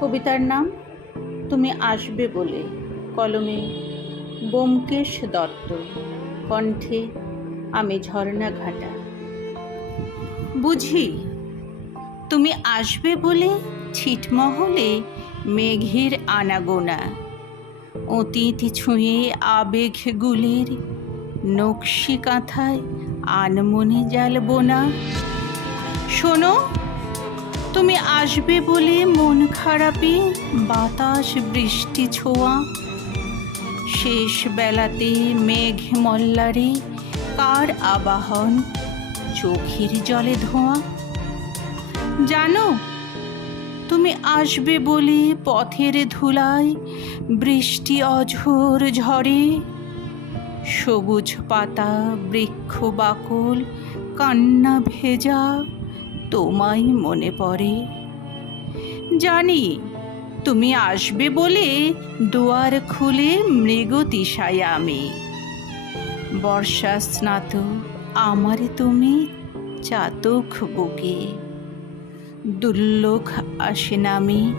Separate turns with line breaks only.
কবিতার নাম, তুমি আসবে বলে কলমে, বোমকেশ দত্ত, কণ্ঠে আমি ঝর্ণা ঘাটা। বুঝি, তুমি আসবে বলে ছিটমহলে মেঘের আনাগোনা। অতীত ছুঁয়ে আবেগ গুলির নকশি কাঁথায় আনমনে জ্বালবো না শোনো তুমি আসবে বলে মন খারাপে বাতাস, বৃষ্টি, ছোঁয়া। শেষ বেলাতে মেঘ মল্লারে কার আবাহন? চোখের জলে ধোঁয়া। জানো, তুমি আসবে বলে পথের ধুলায় বৃষ্টি অঝোর ঝরে। সবুজ পাতা, বৃক্ষ বাকল, কান্না ভেজা। তোমায় মনে পড়ে? জানি, তুমি আসবে বলে দুয়ার খুলে মৃগতিশায় আমি। বর্ষা স্নাত, আমার তুমি চাতক বুকে। দুর্লোক আসে নামি